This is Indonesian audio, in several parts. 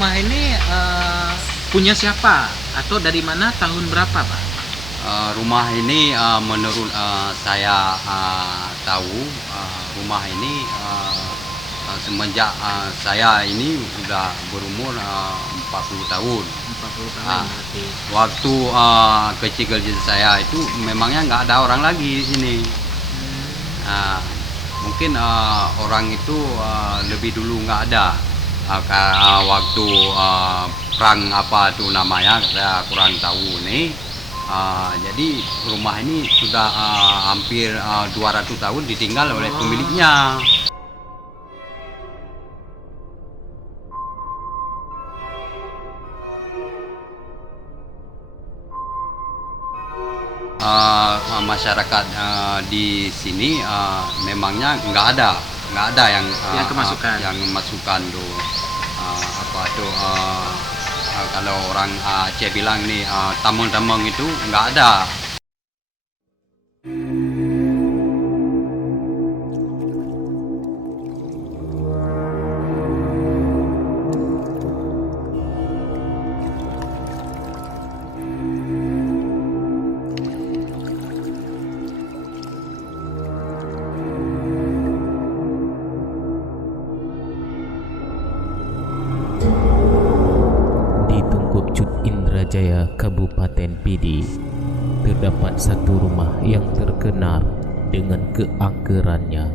rumah ini punya siapa atau dari mana, tahun berapa, Pak? Rumah ini menurut saya tahu, rumah ini semenjak saya ini udah berumur 40 tahun. 40 tahun Ah, berarti. Waktu kecil-kecil saya itu memangnya nggak ada orang lagi di sini. Nah, mungkin orang itu lebih dulu nggak ada. Waktu perang apa tuh namanya, saya kurang tahu nih. Jadi rumah ini sudah hampir 200 tahun ditinggal oleh pemiliknya. Masyarakat di sini memangnya nggak ada Yang kemasukan. yang masukan tuh apa tuh kalau orang Aceh bilang nih tambang-tambang itu nggak ada. Di Tungguk Cut Indrajaya, Kabupaten Pidi, terdapat satu rumah yang terkenal dengan keangkerannya.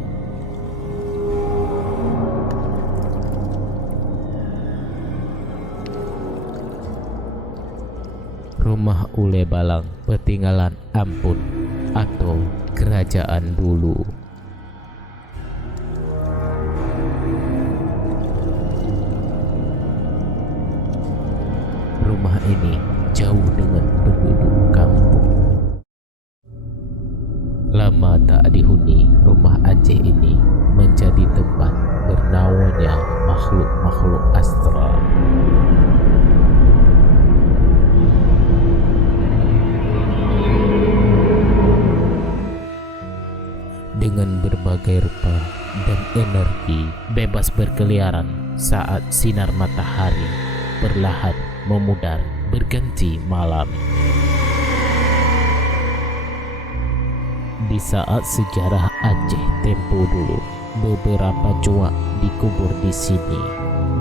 Rumah Ule Balang Petinggalan Ampun atau Kerajaan Dulu. Rumah ini jauh dengan penduduk kampung. Lama tak dihuni, rumah Aceh ini menjadi tempat bernawanya makhluk-makhluk astral. Dengan berbagai rupa dan energi bebas berkeliaran saat sinar matahari perlahan memudar berganti malam. Di saat sejarah Aceh tempo dulu, beberapa cuak dikubur di sini.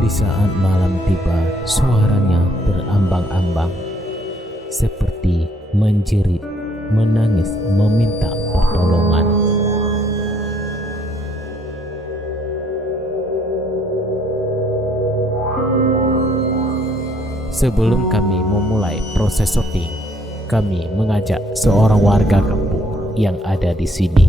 Di saat malam tiba, suaranya berambang-ambang, seperti menjerit, menangis, meminta pertolongan. Sebelum kami memulai proses syuting, kami mengajak seorang warga kampung yang ada di sini.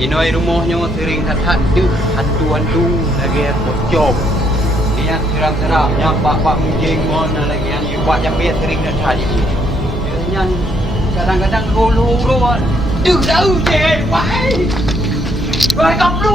Inoi rumahnya sering hantu lagi pocong. Dia serang-serang yang pak mujing mana lagi yang buat jambi sering datang itu. Dia kadang-kadang ulu-ulu. Tahu je, wahai. Wahai kamu